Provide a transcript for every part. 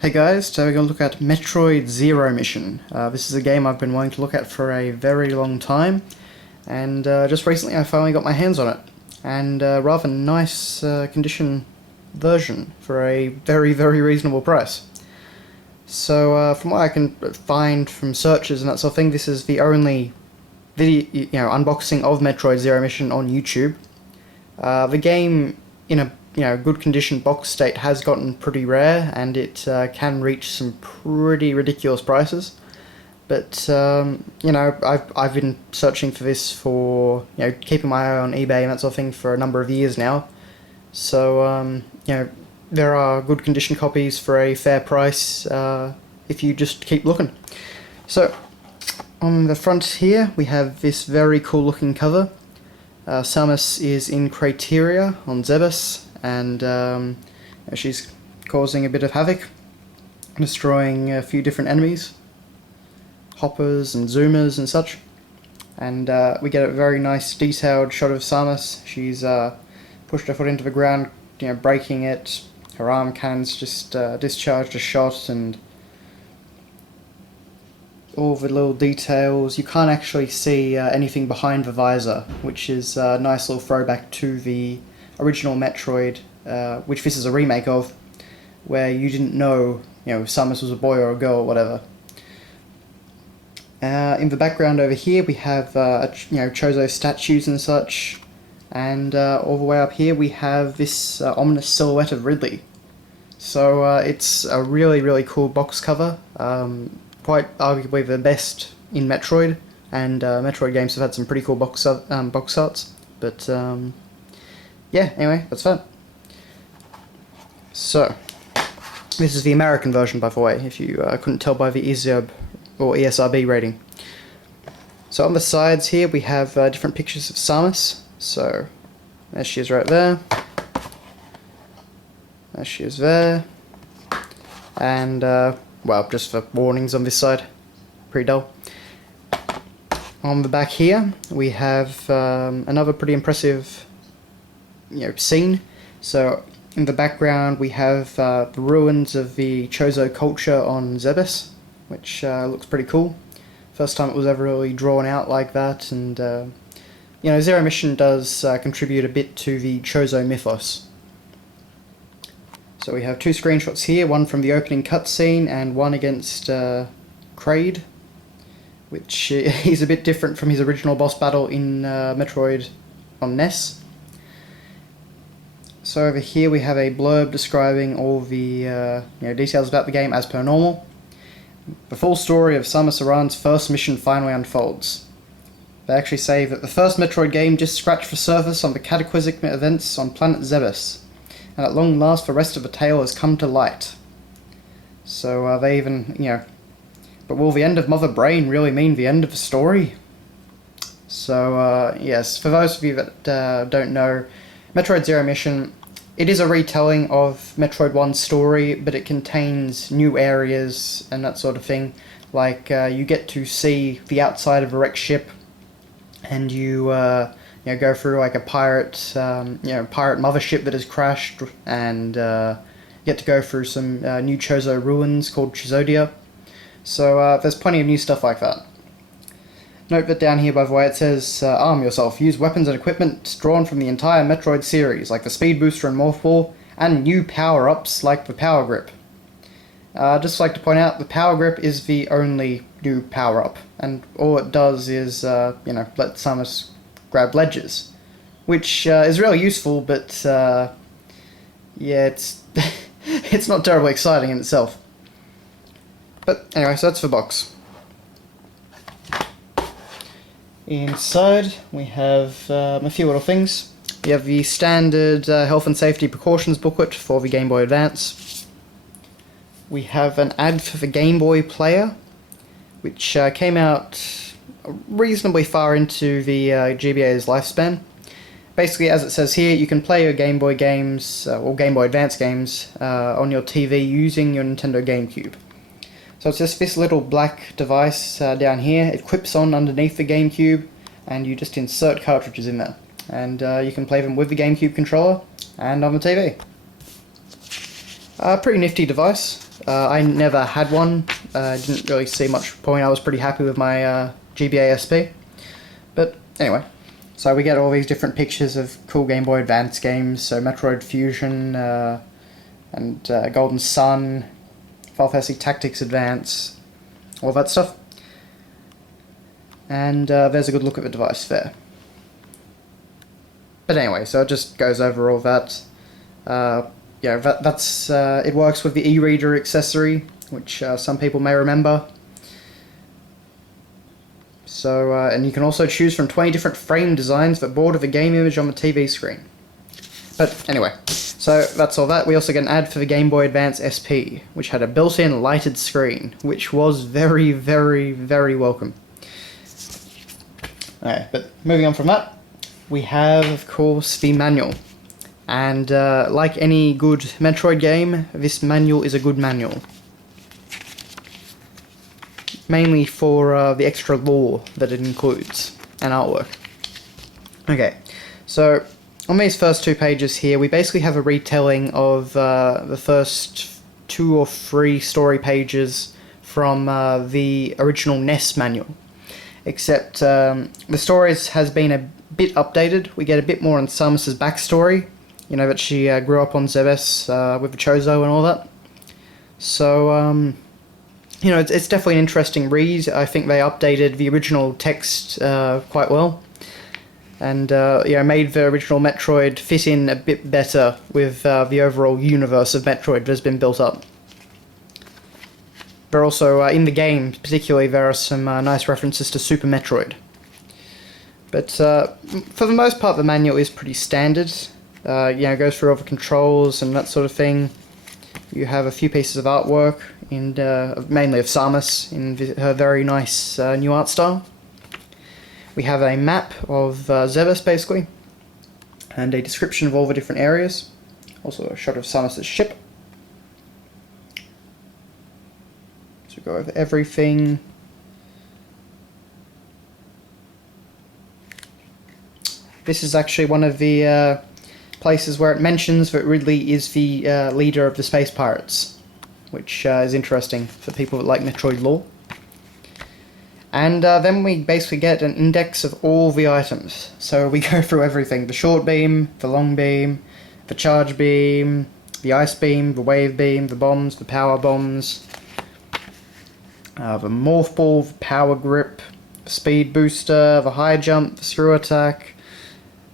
Hey guys, today we're going to look at Metroid Zero Mission. This is a game I've been wanting to look at for a very long time, and just recently I finally got my hands on it. And rather nice condition version for a very reasonable price. So from what I can find from searches and that sort of thing, this is the only video, unboxing of Metroid Zero Mission on YouTube. The game, in a good condition box state, has gotten pretty rare, and it can reach some pretty ridiculous prices. But I've been searching for this for keeping my eye on eBay and that sort of thing for a number of years now. So there are good condition copies for a fair price if you just keep looking. So on the front here we have this very cool looking cover. Samus is in Crateria on Zebes, and she's causing a bit of havoc, destroying a few different enemies, hoppers and zoomers and such. And we get a very nice detailed shot of Samus. She's pushed her foot into the ground, breaking it. Her arm cannons just discharged a shot, and all the little details. You can't actually see anything behind the visor, which is a nice little throwback to the original Metroid, which this is a remake of, where you didn't know, if Samus was a boy or a girl or whatever. In the background over here we have Chozo statues and such, and all the way up here we have this ominous silhouette of Ridley. So it's a really cool box cover, quite arguably the best in Metroid, and Metroid games have had some pretty cool box arts, but yeah, anyway, that's fun. So, this is the American version, by the way, if you couldn't tell by the ESRB or ESRB rating. So on the sides here we have different pictures of Samus. So, there she is right there. There she is there. And, well, just for warnings on this side. Pretty dull. On the back here we have another pretty impressive scene. So in the background we have the ruins of the Chozo culture on Zebes, which looks pretty cool. First time it was ever really drawn out like that, and Zero Mission does contribute a bit to the Chozo mythos. So we have two screenshots here, one from the opening cutscene and one against Kraid, which is a bit different from his original boss battle in Metroid on NES. So over here we have a blurb describing all the details about the game as per normal. The full story of Samus Aran's first mission finally unfolds. They actually say that the first Metroid game just scratched the surface on the cataclysmic events on planet Zebes, and at long last the rest of the tale has come to light. So they even, but will the end of Mother Brain really mean the end of the story? So yes, for those of you that don't know, Metroid Zero Mission, it is a retelling of Metroid 1's story, but it contains new areas and that sort of thing. Like, you get to see the outside of a wrecked ship, and you go through like a pirate mothership that has crashed, and you get to go through some new Chozo ruins called Chizodia. So there's plenty of new stuff like that. Note that down here, by the way, it says, arm yourself. Use weapons and equipment drawn from the entire Metroid series, like the Speed Booster and Morph Ball, and new power-ups like the Power Grip. Just like to point out, the Power Grip is the only new power-up, and all it does is, let Samus grab ledges, which is really useful, but, yeah, it's, it's not terribly exciting in itself. But anyway, so that's the box. Inside we have a few little things. We have the standard health and safety precautions booklet for the Game Boy Advance. We have an ad for the Game Boy Player, which came out reasonably far into the GBA's lifespan. Basically, as it says here, you can play your Game Boy games, or Game Boy Advance games, on your TV using your Nintendo GameCube. So it's just this little black device down here. It clips on underneath the GameCube, and you just insert cartridges in there. And you can play them with the GameCube controller and on the TV. Pretty nifty device. I never had one. Didn't really see much point. I was pretty happy with my GBA SP. But anyway, so we get all these different pictures of cool Game Boy Advance games. So Metroid Fusion and Golden Sun, Final Fantasy Tactics Advance, all that stuff. And there's a good look at the device there. But anyway, so it just goes over all that. That's it works with the e-reader accessory, which some people may remember. So, and you can also choose from 20 different frame designs that border the game image on the TV screen. But anyway, so that's all that. We also get an ad for the Game Boy Advance SP, which had a built-in lighted screen, which was very, very, very welcome. Alright, but moving on from that, we have, of course, the manual. And like any good Metroid game, this manual is a good manual. Mainly for the extra lore that it includes, and artwork. Okay, so on these first 2 pages here, we basically have a retelling of the first 2 or 3 story pages from the original NES manual. Except the stories has been a bit updated. We get a bit more on Samus's backstory. You know, that she grew up on Zebes with the Chozo and all that. So, you know, it's definitely an interesting read. I think they updated the original text quite well. And, you know, made the original Metroid fit in a bit better with the overall universe of Metroid that has been built up. But also, in the game, particularly, there are some nice references to Super Metroid. But, for the most part, the manual is pretty standard. You know, goes through all the controls and that sort of thing. You have a few pieces of artwork, mainly of Samus, in her very nice new art style. We have a map of Zebes, basically, and a description of all the different areas. Also a shot of Samus's ship. So go over everything. This is actually one of the places where it mentions that Ridley is the leader of the Space Pirates, which is interesting for people that like Metroid lore. And then we basically get an index of all the items. So we go through everything: the short beam, the long beam, the charge beam, the ice beam, the wave beam, the bombs, the power bombs, the morph ball, the power grip, the speed booster, the high jump, the screw attack,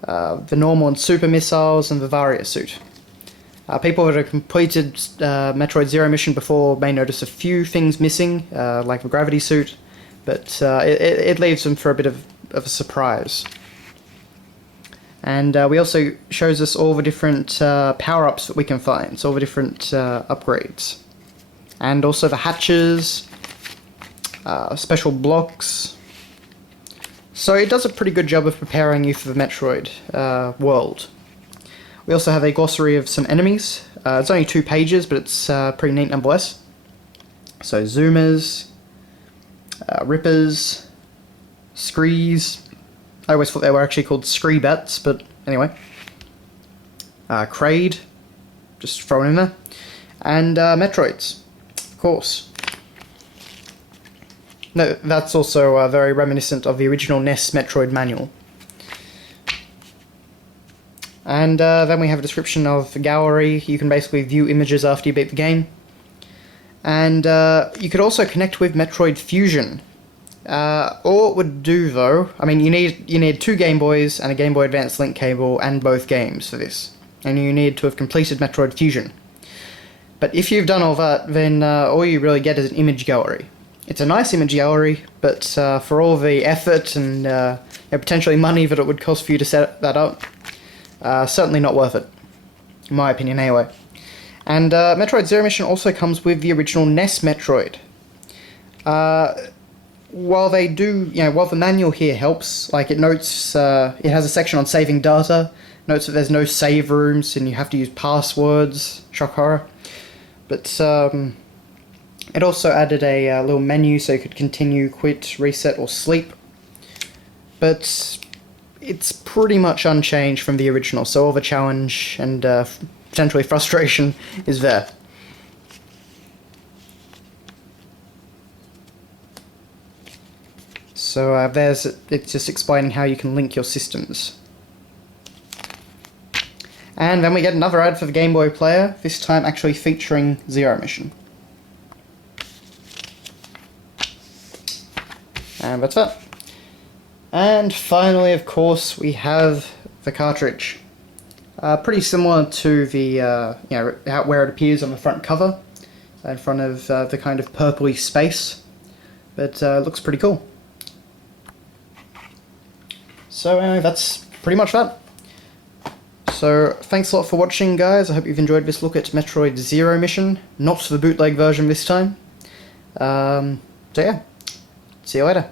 the normal and super missiles, and the Varia suit. People that have completed Metroid Zero Mission before may notice a few things missing, like the gravity suit, but it leaves them for a bit of a surprise. And we also shows us all the different power-ups that we can find, so all the different upgrades. And also the hatches, special blocks. So it does a pretty good job of preparing you for the Metroid world. We also have a glossary of some enemies. It's only 2 pages, but it's pretty neat nonetheless. So Zoomers, Rippers, Screes. I always thought they were actually called Screebats, but anyway. Kraid, just thrown in there. And Metroids, of course. No, that's also very reminiscent of the original NES Metroid manual. And then we have a description of the gallery. You can basically view images after you beat the game. And you could also connect with Metroid Fusion. All it would do, though, I mean, you need 2 Game Boys and a Game Boy Advance link cable and both games for this. And you need to have completed Metroid Fusion. But if you've done all that, then all you really get is an image gallery. It's a nice image gallery, but for all the effort and potentially money that it would cost for you to set that up, certainly not worth it, in my opinion anyway. And Metroid Zero Mission also comes with the original NES Metroid. While they do, while the manual here helps, like it notes, it has a section on saving data, notes that there's no save rooms and you have to use passwords, shock horror. But it also added a little menu so you could continue, quit, reset, or sleep. But it's pretty much unchanged from the original, so all the challenge and potentially frustration is there. So it's just explaining how you can link your systems. And then we get another ad for the Game Boy player, this time actually featuring Zero Mission. And that's that. And finally, of course, we have the cartridge. Pretty similar to the where it appears on the front cover, in front of the kind of purpley space, but it looks pretty cool. So anyway, that's pretty much that. So thanks a lot for watching, guys. I hope you've enjoyed this look at Metroid Zero Mission, not the bootleg version this time. So yeah, see you later.